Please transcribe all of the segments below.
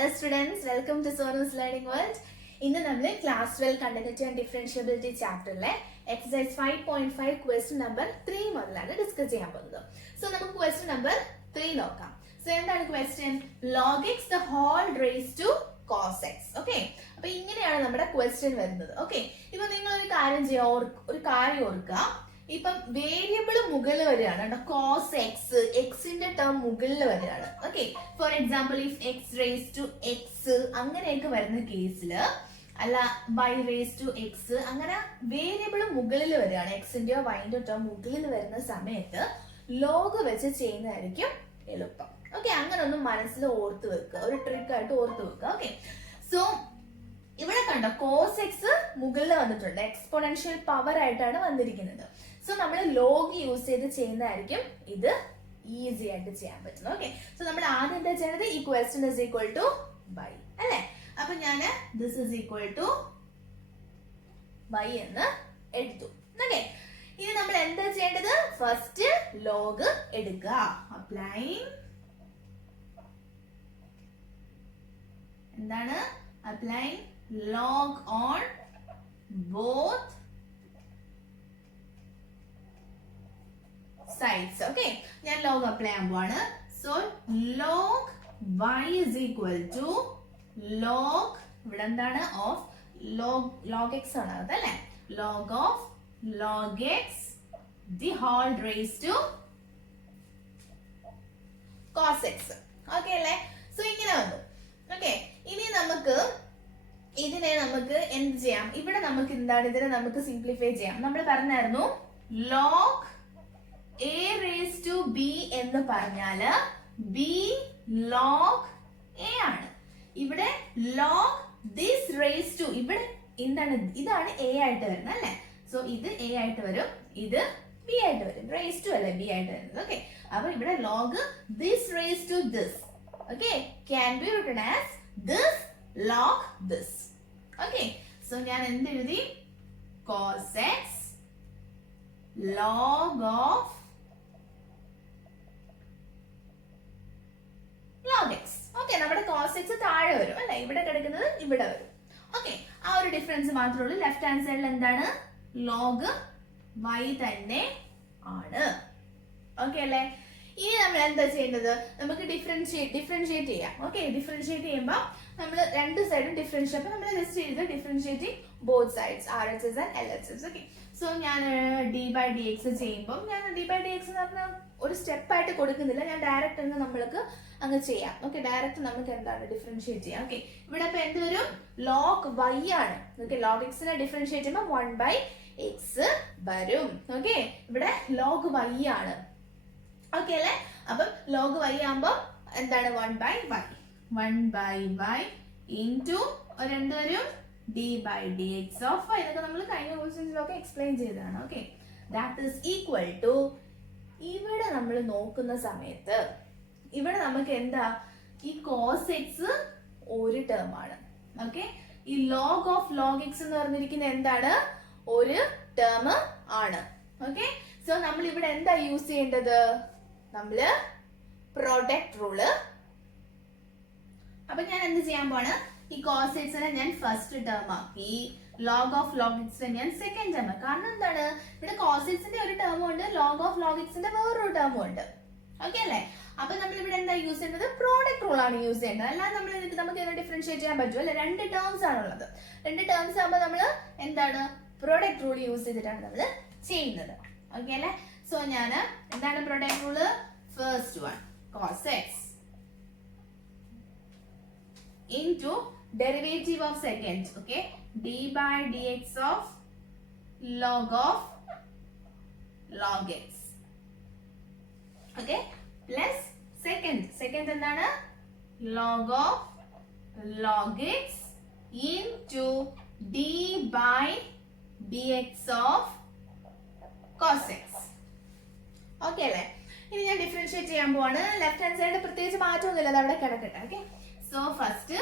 Hello students, welcome to Sona's Learning World. ഇന്ന് നമ്മൾ class 12 continuity and differentiability ചാപ്റ്ററിലെ exercise 5.5 question number 3 മുതലാണ് discuss ചെയ്യാൻ പോകുന്നത്. സോ നമുക്ക് ക്വസ്റ്റ്യൻ നമ്പർ 3 നോക്കാം. സോ എന്താണ് question? log x the whole raised to cos x. Okay, അപ്പൊ ഇങ്ങനെയാണ് നമ്മുടെ ക്വസ്റ്റ്യൻ വരുന്നത്. ഓക്കെ, ഇപ്പൊ നിങ്ങൾ ഒരു കാര്യം ഓർക്കുക. ഇപ്പം വേരിയബിൾ മുകളിൽ വരികയാണ് കേട്ടോ. കോസ് എക്സ്, എക്സിന്റെ ടേം മുകളിൽ വരികയാണ്. Okay, for example if x raise to x അങ്ങനെയൊക്കെ വരുന്ന കേസിൽ, അല്ല വൈ റേസ് ടു എക്സ്, അങ്ങനെ വേരിയബിൾ മുകളിൽ വരികയാണ്, എക്സിന്റെയോ വൈന്റെയോ ടേം മുകളിൽ വരുന്ന സമയത്ത് ലോഗ് വെച്ച് ചെയ്യുന്നതായിരിക്കും എളുപ്പം. ഓക്കെ, അങ്ങനെ ഒന്ന് മനസ്സിൽ ഓർത്ത് വെക്കുക, ഒരു ട്രിക്ക് ആയിട്ട് ഓർത്ത് വെക്കുക. ഓക്കെ, സോ ഇവിടെ കണ്ടോ കോസ് എക്സ് മുകളിൽ വന്നിട്ടുണ്ട്, എക്സ്പോണൻഷ്യൽ പവർ ആയിട്ടാണ് വന്നിരിക്കുന്നത്. സോ നമ്മൾ ലോഗ് യൂസ് ചെയ്ത് ചെയ്യുന്നതായിരിക്കും ഇത് ഈസി ആയിട്ട് ചെയ്യാൻ പറ്റുന്നത്. ഓക്കെ, സോ നമ്മൾ ആദ്യം എന്താ ചെയ്യുന്നത്? ഈ question is equal to y അല്ലെ? അപ്പൊ ഞാൻ this is equal to y എന്ന് എടുത്തു. ഓക്കെ, ഇനി നമ്മൾ എന്താ ചെയ്യേണ്ടത്? ഫസ്റ്റ് ലോഗ് എടുക്കുക. അപ്ലൈങ് എന്താണ്? Applying log on both sides. Okay, ഞാൻ log അപ്ലൈ ചെയ്യാൻ പോവാണ്. So log y is equal to log, ഇവിടെ എന്താണ്? ഓഫ് log x ആണ് അതല്ലേ? log of log x the whole raised to cos x. Okay അല്ലേ? സോ ഇങ്ങനെ വന്നു. ഓക്കെ, ഇനി ഇതിനെ നമുക്ക് എന്ത് ചെയ്യാം? ഇവിടെ നമുക്ക് എന്താണ്? ഇതിനെ നമുക്ക് സിംപ്ലിഫൈ ചെയ്യാം. നമ്മൾ പറഞ്ഞായിരുന്നു log a raised to b എന്ന് പറഞ്ഞാല് b log a ആണ്. ഇവിടെ log this raised to, ഇവിടെ എന്താണ്? ഇതാണ് a ആയിട്ട് വരുന്നത് അല്ലെ? സോ ഇത് a ആയിട്ട് വരും, ഇത് b ആയിട്ട് വരും. raised to അല്ലെ b ആയിട്ട് വരുന്നത്. ഓക്കെ, അപ്പൊ ഇവിടെ log this raised to this, okay, can be written as this log this. Okay, so ഞാൻ എന്ത് എഴുതി? cos x log of log x. Okay, നമ്മുടെ cos x താഴെ വരും അല്ലെ? ഇവിടെ കിടക്കുന്നത് ഇവിടെ വരും. ഓക്കെ, ആ ഒരു ഡിഫറൻസ് മാത്രമേ ഉള്ളൂ. ലെഫ്റ്റ് ഹാൻഡ് സൈഡിൽ എന്താണ്? log y തന്നെ ആണ്. ഓക്കെ അല്ലേ? ഇനി നമ്മൾ എന്താ ചെയ്യുന്നത്? നമുക്ക് ഡിഫറൻഷിയേറ്റ് ചെയ്യാം. ഓക്കെ, ഡിഫറൻഷിയേറ്റ് ചെയ്യുമ്പോൾ നമ്മൾ രണ്ട് സൈഡും ഡിഫറൻഷിയേറ്റ്, അപ്പൊ നമ്മൾ ജസ്റ്റ് ചെയ്ത് differentiating both sides, R H S and L H S. Okay, so ഞാൻ ഡി ബൈ ഡി എക്സ് ചെയ്യുമ്പോൾ ഞാൻ ഡി ബൈ ഡി എക്സ് എന്ന് പറഞ്ഞാൽ ഒരു സ്റ്റെപ്പ് ആയിട്ട് കൊടുക്കുന്നില്ല, ഞാൻ ഡയറക്റ്റ് നമ്മൾക്ക് അങ്ങ് ചെയ്യാം. ഓക്കെ, ഡയറക്റ്റ് നമുക്ക് എന്താണ് ഡിഫറൻഷിയേറ്റ് ചെയ്യാം. ഓക്കെ, ഇവിടെ ഇപ്പൊ എന്ത് വരും? log y ആണ്. ഓക്കെ, log x നെ ഡിഫറൻഷിയേറ്റ് ചെയ്യുമ്പോൾ 1/x വരും. ഓക്കെ, ഇവിടെ log y ആണ്. ഓക്കെ അല്ലേ? അപ്പം log y ആകുമ്പോൾ എന്താണ്? 1/y ഇൻറ്റു എന്ത് വരും? d by dx of y. ഇതൊക്കെ നമ്മൾ കഴിഞ്ഞ ക്വസ്റ്റ്യൻസിലൊക്കെ എക്സ്പ്ലെയിൻ ചെയ്തതാണ്. Okay, that is equal to, ഇവിടെ നമ്മൾ നോക്കുന്ന സമയത്ത് ഇവിടെ നമുക്ക് എന്താ? ഈ cos x ഒരു ടേം ആണ്. ഓക്കെ, ഈ log ഓഫ് log x എന്ന് പറഞ്ഞിരിക്കുന്ന എന്താണ്? ഒരു ടേം ആണ്. ഓക്കെ, സോ നമ്മൾ ഇവിടെ എന്താ യൂസ് ചെയ്യേണ്ടത്? നമ്മള് പ്രൊഡക്റ്റ് റൂള്. അപ്പൊ ഞാൻ എന്ത് ചെയ്യാൻ പോണ്? ഈ cos x നെ ഞാൻ ഫസ്റ്റ് ടേം ആക്കി, log ഓഫ് log x നെ ഞാൻ സെക്കൻഡ് ടേം ആക്കി. കാരണം എന്താണ്? ഇവിടെ cos x ന്റെ ഒരു ടേമും ഉണ്ട്, log ഓഫ് log x ന്റെ വേറൊരു ടേമും ഉണ്ട്. ഓക്കെ അല്ലേ? അപ്പൊ നമ്മൾ ഇവിടെ എന്താ യൂസ് ചെയ്യുന്നത്? പ്രോഡക്റ്റ് റൂൾ ആണ് യൂസ് ചെയ്യേണ്ടത്. അല്ലാതെ നമുക്ക് ഇതിനെ ഡിഫറൻഷിയേറ്റ് ചെയ്യാൻ പറ്റുമോ? അല്ലെ? രണ്ട് ടേംസ് ആണുള്ളത്. രണ്ട് ടേംസ് ആകുമ്പോൾ നമ്മൾ എന്താണ്? പ്രോഡക്റ്റ് റൂൾ യൂസ് ചെയ്തിട്ടാണ് നമ്മൾ ചെയ്യുന്നത്. ഓക്കെ അല്ലേ? സോ ഞാൻ എന്താണ് product rule? First one cos x into derivative of second, okay, d by dx of log x, okay, plus second എന്താണ്? log of log x into d by dx of cos x. Okay അല്ലേ? ഇനി ഞാൻ differentiate ചെയ്യാൻ പോവാണ്. Left hand side പ്രത്യേകിച്ച് മാറ്റമൊന്നുമില്ല, അത് അവിടെ കിടക്കട്ടെ. Okay, so first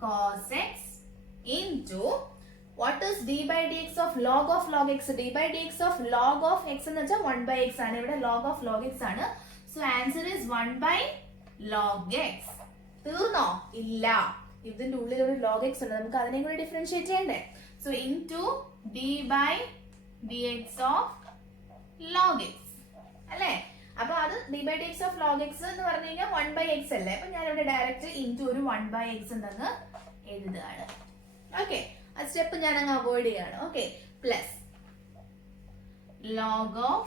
cos x into what is d by dx of log x? d by dx of log of x എന്ന് വെച്ചാൽ 1/x ആണ്. ഇവിടെ log of log x ആണ്. So answer is 1/log x. തീർന്നോ? ഇല്ല. ഇതിന്റെ ഉള്ളിൽ ഒരു log x ഉണ്ട്, നമുക്ക് അതിനെ കൂടി ഡിഫറൻഷിയേറ്റ് ചെയ്യണ്ടേ? So into d by dx of log x അല്ലേ? അപ്പൊ അത് d by dx of log x എന്ന് പറഞ്ഞു കഴിഞ്ഞാൽ 1/x അല്ലേ? അപ്പൊ ഞാൻ ഇവിടെ ഡയറക്റ്റ് ഇൻടു ഒരു 1/x ഉണ്ടെന്ന് എഴുതുകയാണ്. ഓക്കെ, ആ സ്റ്റെപ്പ് ഞാൻ അങ്ങ് അവോയ്ഡ് ചെയ്യാണ്. Okay, plus log of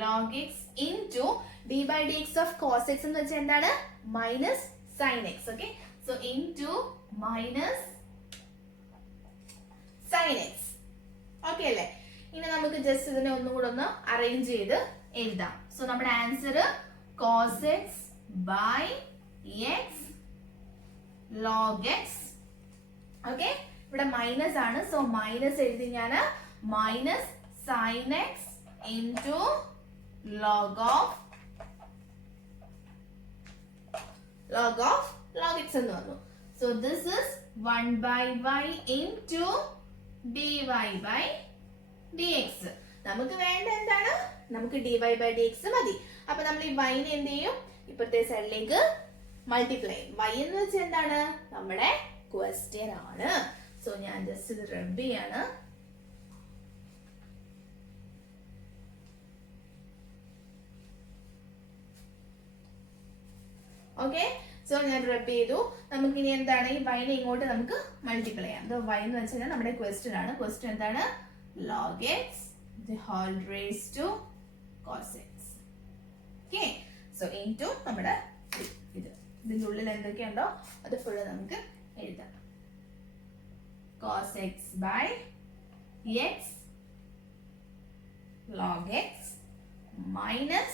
log x into d by dx of cos x എന്ന് വെച്ചാൽ എന്താണ്? Minus sin x. Okay, so into minus sin x. Okay അല്ലേ? ഇനി നമുക്ക് ജസ്റ്റ് ഇതിനെ ഒന്നും കൂടെ ഒന്ന് അറേഞ്ച് ചെയ്ത് എഴുതാം. സോ നമ്മുടെ answer cos x by x log x. Okay, ഇവിടെ മൈനസ് ആണ്, സോ മൈനസ് എഴുതി ഞാൻ minus sin x into log of log x എന്ന് വന്നു. So this is 1/y into dy by dx. നമുക്ക് വേണ്ട എന്താണ്? നമുക്ക് dy by dx മതി. അപ്പൊ നമ്മൾ ഈ y നെ എന്ത് ചെയ്യും? ഇപ്പുറത്തെ സൈഡിലേക്ക് മൾട്ടിപ്ലൈ ചെയ്യും. y എന്ന് വെച്ചാൽ എന്താണ്? നമ്മുടെ ക്വസ്റ്റ്യൻ ആണ്. സോ ഞാൻ ജസ്റ്റ് ഇത് റബ് ചെയ്യാണ്. ഓക്കെ, സോ ഞാൻ റബ് ചെയ്തു. നമുക്ക് ഇനി എന്താണ്? ഈ y നെ ഇങ്ങോട്ട് നമുക്ക് മൾട്ടിപ്ലൈ ചെയ്യാം. y എന്ന് വെച്ചാൽ നമ്മുടെ ക്വസ്റ്റ്യൻ ആണ്. ക്വസ്റ്റ്യൻ എന്താണ്? log x the whole raised to cos x. Okay, so into നമ്മുടെ ഇതിന്റെ ഉള്ളിൽ എന്തൊക്കെയുണ്ടോ അത് ഫുള്ള് നമുക്ക് എഴുതാം. cos x by x log x minus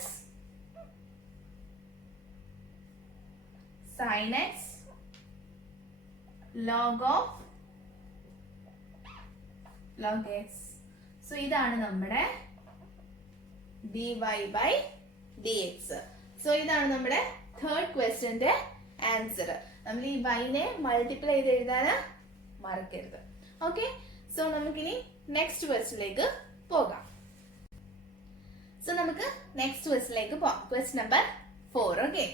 sin x log of log x. So ഇതാണ് നമ്മുടെ dy by dx. സോ ഇതാണ് നമ്മുടെ തേർഡ് ക്വസ്റ്റ്യന്റെ ആൻസർ. നമ്മൾ ഈ y നെ മൾട്ടിപ്ലൈ ചെയ്ത് എഴുതാൻ മറക്കരുത്. ഓക്കെ, സോ നമുക്കിനി നെക്സ്റ്റ് ക്വസ്റ്റ്യനിലേക്ക് പോകാം. സോ നമുക്ക് നെക്സ്റ്റ് ക്വസ്റ്റ്യനിലേക്ക് പോകാം. Question number 4. Okay,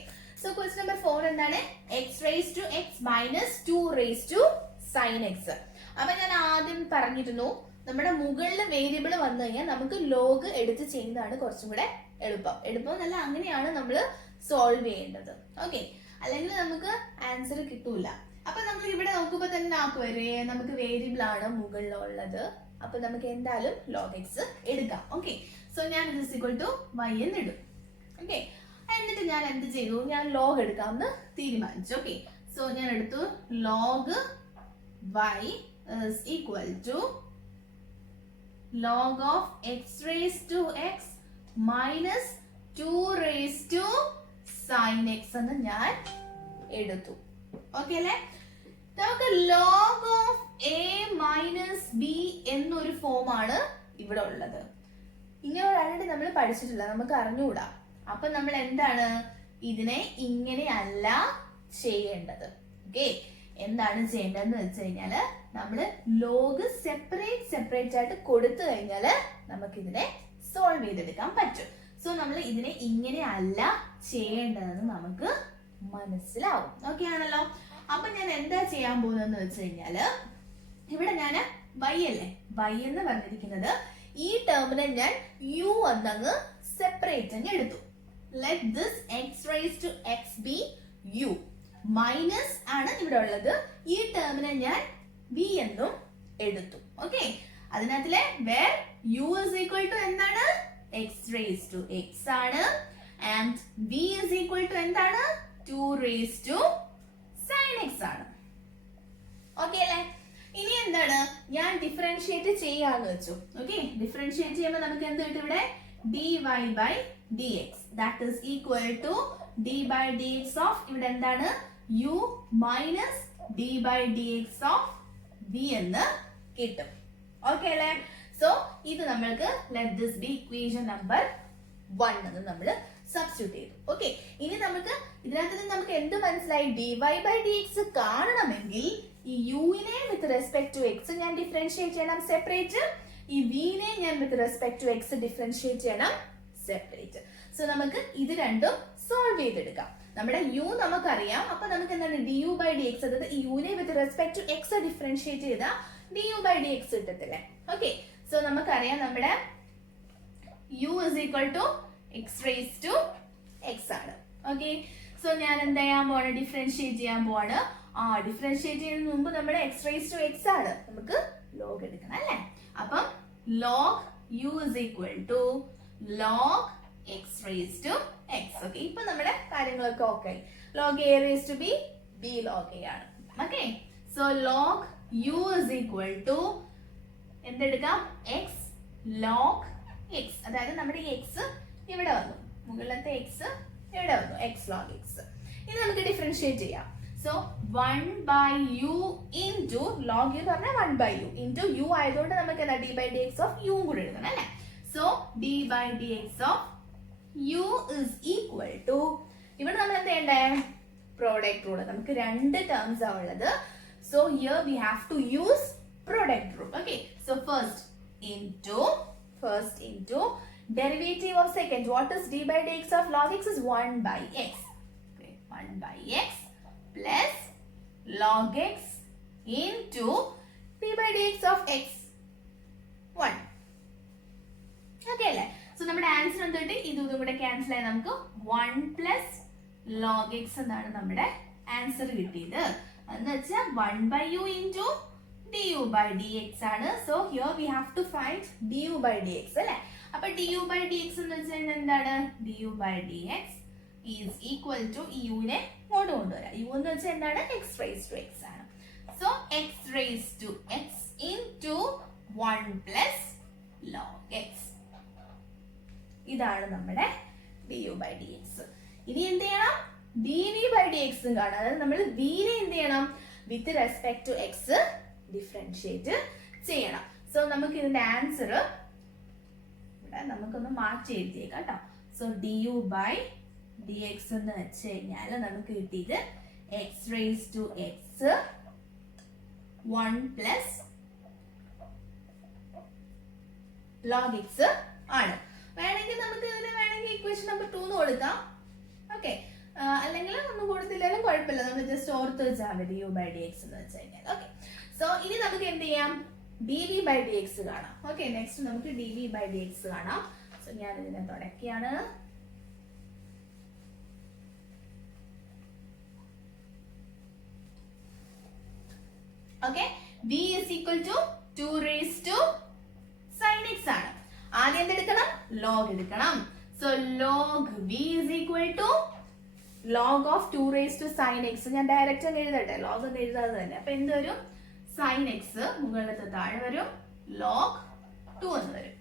so question number 4 എന്താണ്? x raised to x minus 2 raised to sin x. അപ്പൊ ഞാൻ ആദ്യം പറഞ്ഞിരുന്നു, നമ്മുടെ മുകളിൽ വേരിയബിൾ വന്നു കഴിഞ്ഞാൽ നമുക്ക് ലോഗ് എടുത്ത് ചെയ്യുന്നതാണ് കുറച്ചും കൂടെ എളുപ്പം. എന്നല്ല, അങ്ങനെയാണ് നമ്മൾ സോൾവ് ചെയ്യേണ്ടത്. ഓക്കെ, അല്ലെങ്കിൽ നമുക്ക് ആൻസർ കിട്ടൂല. അപ്പൊ നമ്മൾ ഇവിടെ നോക്കുമ്പോ തന്നെ നമുക്ക് വേരിയബിൾ ആണ് മുകളിലുള്ളത്. അപ്പൊ നമുക്ക് എന്തായാലും log x എടുക്കാം. ഓക്കെ, സോ ഞാൻ ഇത് ഈക്വൽ ടു y എന്ന് ഇടും. ഓക്കെ, എന്നിട്ട് ഞാൻ എന്ത് ചെയ്തു? ഞാൻ ലോഗ് എടുക്കാമെന്ന് തീരുമാനിച്ചു. ഓക്കെ, സോ ഞാൻ എടുത്തു log y is equal to log of x raised to x minus 2 raised to sin x എന്ന് ഞാൻ എടുത്തു. ഓക്കെ അല്ലേ? നമുക്ക് log of a minus b എന്നൊരു ഫോമാണ് ഇവിടെ ഉള്ളത്. ഇങ്ങനെ ഓൾറെഡി നമ്മൾ പഠിച്ചിട്ടില്ല, നമുക്ക് അറിഞ്ഞുകൂടാ. അപ്പൊ നമ്മൾ എന്താണ് ഇതിനെ ഇങ്ങനെയല്ല ചെയ്യേണ്ടത്. ഓക്കെ, എന്താണ് ചെയ്യേണ്ടതെന്ന് വെച്ച് കഴിഞ്ഞാല് നമ്മള് ലോഗ് സെപ്പറേറ്റ് ആയിട്ട് കൊടുത്തു കഴിഞ്ഞാല് നമുക്ക് ഇതിനെ സോൾവ് ചെയ്തെടുക്കാൻ പറ്റും. സോ നമ്മൾ ഇതിനെ ഇങ്ങനെ അല്ല ചെയ്യേണ്ടതെന്ന് നമുക്ക് മനസ്സിലാവും. ഓക്കെ ആണല്ലോ? അപ്പൊ ഞാൻ എന്താ ചെയ്യാൻ പോകുന്നതെന്ന് വെച്ച് കഴിഞ്ഞാല് ഇവിടെ ഞാൻ y അല്ലേ, y എന്ന് പറഞ്ഞിരിക്കുന്നത് ഈ ടേമിനെ ഞാൻ u എന്നങ്ങ് സെപ്പറേറ്റ് അങ്ങ് എടുത്തു. Let this x raised to x be u. Minus ആണ് ഇവിടെ ഉള്ളത്. ഈ ടേമിനെ ഞാൻ v എന്നും എടുത്തു. ഓക്കെ, അതിനകത്തിലെ where u is equal to എന്താണ്? x raised to x ആണ്. and v is equal to എന്താണ്? 2 raised to sin x ആണ്. ഓക്കെ അല്ലേ? ഇനി എന്താണ്? ഞാൻ ഡിഫറൻഷിയേറ്റ് ചെയ്യാന്ന് വെച്ചു. ഓക്കെ, ഡിഫറൻഷിയേറ്റ് ചെയ്യുമ്പോൾ നമുക്ക് എന്ത് കിട്ടും? ഇവിടെ dy by dx that is equal to d by dx of ഇവിടെ എന്താണ്? u minus d by dx of v എന്ന് കിട്ടും. ഓക്കെ അല്ലേ? സോ ഇത് നമ്മൾക്ക് let this be equation number 1 എന്ന് നമ്മൾ സബ്സ്റ്റിറ്റ്യൂട്ട് ചെയ്തു. ഓക്കെ, ഇനി നമുക്ക് ഇതിനകത്ത് നിന്ന് നമുക്ക് എന്ത് മനസ്സിലായി? dy by dx കാണണമെങ്കിൽ ഈ u നെ വിത്ത് റെസ്പെക്ട് ടു x ഞാൻ ഡിഫറൻഷിയേറ്റ് ചെയ്യണം സെപ്പറേറ്റ്, ഈ v നെ ഞാൻ with respect to x differentiate ചെയ്യണം സെപ്പറേറ്റ്. സോ നമുക്ക് ഇത് രണ്ടും സോൾവ് ചെയ്തെടുക്കാം. നമ്മുടെ യു നമുക്കറിയാം, അപ്പൊ നമുക്ക് എന്താണ് D U by D X, അതായത് യുവിനെ with respect to X differentiate ചെയ്താൽ D U by D X കിട്ടത്തില്ലേ. ഓക്കെ, സോ നമുക്കറിയാം നമ്മുടെ U is equal to X raise to X ആണ്. ഓക്കെ, സോ ഞാൻ എന്താ ചെയ്യാൻ പോവാണ്, ഡിഫറൻഷിയേറ്റ് ചെയ്യാൻ പോവാണ്. ഡിഫറൻഷിയേറ്റ് ചെയ്യുന്നതിന് മുമ്പ് നമ്മുടെ എക്സ് റേസ് ടു എക്സ് ആണ്, നമുക്ക് ലോഗ് എടുക്കണം അല്ലേ. അപ്പം log U is equal to log X raise to X. Okay, ഇപ്പൊ നമ്മുടെ കാര്യങ്ങളൊക്കെ okay. Log A raise to B, B log A ആണ്. Okay, so log U is equal to എന്തെടുക്കാം, എക്സ് ലോഗ് എക്സ്, അതായത് നമ്മുടെ ഈ എക്സ് ഇവിടെ വന്നു, മുകളിലത്തെ എക്സ് ഇവിടെ വന്നു, എക്സ് ലോഗ് എക്സ്. ഇനി നമുക്ക് ഡിഫറൻഷിയേറ്റ് ചെയ്യാം. So 1 by u into log u പറഞ്ഞാൽ 1 ബൈ യു ഇൻറ്റു യു ആയതുകൊണ്ട് നമുക്ക് എന്താ d by D x of u കൂടെ എഴുതണം അല്ലേ. So d by D x of u is equal to, ഇവിടെ നമ്മൾ എന്താ ചെയ്യണ്ടേ, പ്രോഡക്റ്റ് റൂൾ. നമുക്ക് രണ്ട് ടേംസ് ആണ് ഉള്ളത്. So here we have to use product rule. Okay, so first into derivative of second. What is d by dx of log x is 1 by x. Okay, 1 by x plus log x into d by dx of x 1. Okay അല്ലേ. So നമ്മുടെ answer എന്തിട്ട് ഇതും കൂടെ cancel ആയി നമുക്ക് 1 plus log x എന്നാണ് നമ്മുടെ answer കിട്ടിയത്. എന്ന് വെച്ചാൽ 1 by u into du by dx ആണ്. So here we have to find du by dx അല്ലേ. അപ്പൊ du by dx എന്ന് വെച്ച് കഴിഞ്ഞാൽ എന്താണ്, du by dx is equal to ഈ യുവിനെ ഇങ്ങോട്ട് കൊണ്ടുവരാം. യു എന്ന് വെച്ചാൽ എന്താണ്, എക്സ് റേസ് ടു എക്സ് ആണ്. So x raise to x into 1 plus log x, ഇതാണ് നമ്മുടെ du by dx. ഇനി എന്ത് ചെയ്യണം, dv by dx കാണാം. അതായത് നമ്മൾ v നെ എന്ത് ചെയ്യണം, with respect to X differentiate ചെയ്യണം. സോ നമുക്ക് ഇതിന്റെ ആൻസർ നമുക്കൊന്ന് മാറ്റി എഴുതിയേക്കാം കേട്ടോ. So d U by D x എന്ന് വെച്ച് കഴിഞ്ഞാൽ നമുക്ക് കിട്ടിയത് x raise to x 1 plus log x ആണ്. വേണമെങ്കിൽ നമുക്ക് ഇതിന് വേണമെങ്കിൽ ഇക്വേഷൻ നമ്പർ 2 എന്ന് കൊടുക്കാം. ഓക്കെ, അല്ലെങ്കിൽ ഒന്നും കൊടുത്തില്ലാലും കുഴപ്പമില്ല, നമ്മൾ ജസ്റ്റ് ഓർത്ത് വെച്ചാൽ മതി യു ബൈ ഡി എക്സ് എന്ന് വെച്ച് കഴിഞ്ഞാൽ. ഓക്കെ, സോ ഇനി നമുക്ക് എന്ത് ചെയ്യാം, dv by dx കാണാം. ഓക്കെ, നെക്സ്റ്റ് നമുക്ക് dv by dx കാണാം. സോ ഞാൻ ഇതിനെ തുടക്കിയാണ്. Okay, v is equal to 2 raised to sin x ആണ്. ആദ്യം എന്തെടുക്കണം, ലോഗ് എടുക്കണം. So log v is equal to log of 2 raised to sin x. ഞാൻ ഡയറക്റ്റ് അങ്ങ് എഴുതട്ടെ, ലോഗ് ഒന്ന് എഴുതാതെ തന്നെ. അപ്പൊ എന്ത് വരും, sin x മുകളിലത്തെ താഴെ വരും, log 2 എന്ന് വരും.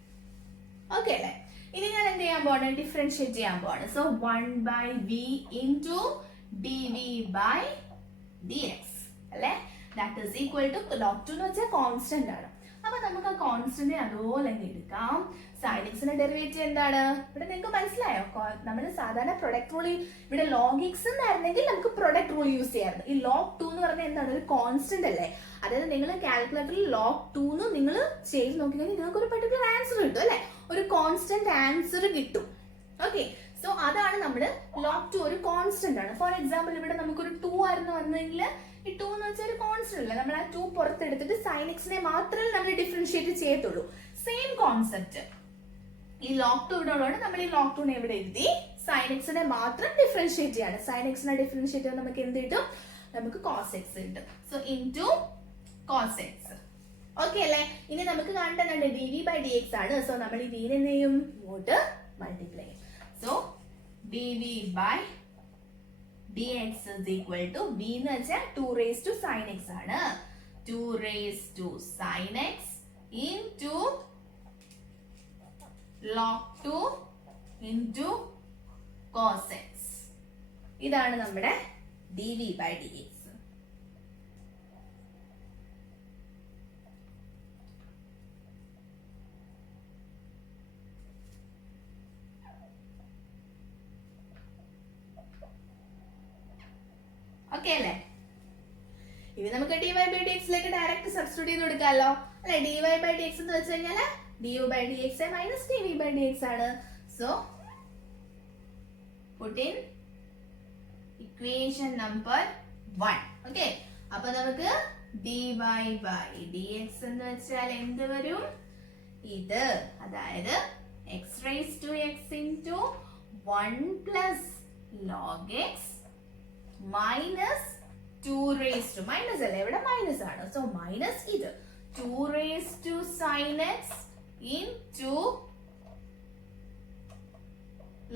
ഓക്കെ അല്ലേ. ഇനി ഞാൻ എന്ത് ചെയ്യാൻ പോവാണ്, ഡിഫറൻഷിയേറ്റ് ചെയ്യാൻ പോവാണ്. So 1 by v into dv by dx അല്ലേ, that is equal to log 2 എന്ന് വെച്ചാൽ കോൺസ്റ്റന്റ് ആണ്. അപ്പൊ നമുക്ക് ആ കോൺസ്റ്റന്റ് അതുപോലെ തന്നെ എടുക്കാം. sin x ന്റെ ഡെറിവേറ്റീവ് എന്താണ്, ഇവിടെ നിങ്ങൾക്ക് മനസ്സിലായോ, നമ്മൾ സാധാരണ പ്രൊഡക്റ്റ് റൂൾ ഇവിടെ log x എന്നായിരുന്നെങ്കിൽ നമുക്ക് പ്രൊഡക്റ്റ് റൂൾ യൂസ് ചെയ്യാറുണ്ട്. ഈ log 2 എന്ന് പറഞ്ഞാൽ എന്താണ്, ഒരു കോൺസ്റ്റന്റ് അല്ലേ. അതായത് നിങ്ങൾ കാൽക്കുലേറ്ററിൽ log 2 എന്ന് നിങ്ങൾ ചെയ്ത് നോക്കിക്കഴിഞ്ഞാൽ നിങ്ങൾക്ക് ഒരു പെർട്ടിക്കുലർ ആൻസർ കിട്ടും അല്ലെ, ഒരു കോൺസ്റ്റന്റ് ആൻസർ കിട്ടും. ഓക്കെ, സോ അതാണ് നമ്മുടെ log 2 ഒരു കോൺസ്റ്റന്റ് ആണ്. ഫോർ എക്സാമ്പിൾ ഇവിടെ നമുക്കൊരു 2 ആയിരുന്നു വന്നെങ്കിൽ ഈ 2 എന്ന് വെച്ചാൽ ഒരു കോൺസ്റ്റന്റ് അല്ലേ, നമ്മൾ ആ 2 പുറത്തെടുത്തിട്ട് sin x നെ മാത്രമേ നമ്മൾ ഡിഫറൻഷിയേറ്റ് ചെയ്യത്തുള്ളൂ. സെയിം കോൺസെപ്റ്റ് ഈ log 2 ഇവിടെ ഉള്ളതുകൊണ്ട് നമ്മൾ ഈ log 2 നെ ഇവിടെ എഴുതി sin x നെ മാത്രം ഡിഫറൻഷിയേറ്റ് ചെയ്യാണ്. sin x നെ ഡിഫറൻഷിയേറ്റ് ചെയ്യാൻ നമുക്ക് എന്ത് കിട്ടും, നമുക്ക് cos x കിട്ടും. So into cos x. Okay അല്ലേ. ഇനി നമുക്ക് കണ്ടതാണ് dv by dx ആണ്. സോ നമ്മൾ ഈ v നെ എന്ത് ചെയ്യും, ഇങ്ങോട്ട് മൾട്ടിപ്ലൈ ചെയ്യും. So dv by dx is equal to v എന്ന് വെച്ചാൽ 2 raised to sin x ആണ്. 2 raised to sin x into log 2 into cos x. ഇതാണ് നമ്മുടെ dv by dx. ഓക്കെ അല്ലേ. ഇനി നമുക്ക് dy by dx lake direct substitute ചെയ്ത് കൊടുക്കാമല്ലോ അല്ലെ. dy by dx എന്ന് വെച്ച് കഴിഞ്ഞാൽ du by dx minus dv by dx ആണ്. So put in equation number 1. Okay, അപ്പൊ നമുക്ക് dy by dx എന്ന് വെച്ചാൽ എന്ത് വരും? ഇത്, അതായത് x raised to x into 1 plus log x minus 2 raised to, minus അല്ലേ, ഇവിടെ മൈനസ് ആണ്, സോ മൈനസ് ഇത് 2 raised to sin x into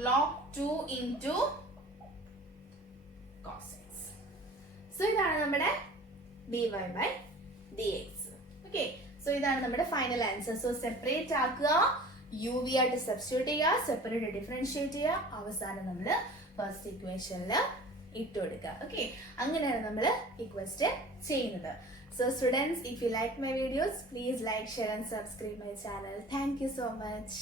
log 2 into cos x. So ഇതാണ് നമ്മുടെ dy by dx. Okay, so ഇതാണ് നമ്മുടെ ഫൈനൽ ആൻസർ. സോ സെപ്പറേറ്റ് ആക്കുക, U V ആയിട്ട് സബ്സ്റ്റിറ്റ്യൂട്ട് ചെയ്യുക, സെപ്പറേറ്റ് ഡിഫറൻഷിയേറ്റ് ചെയ്യുക, അവസാനം നമ്മൾ ഫസ്റ്റ് ഇക്വേഷനിൽ ഇട്ട് കൊടുക്കുക. ഓക്കെ, അങ്ങനെയാണ് നമ്മൾ ഈ ക്വസ്റ്റ്യൻ ചെയ്യുന്നത്. So students, if you like my videos, please like, share and subscribe my channel. Thank you so much.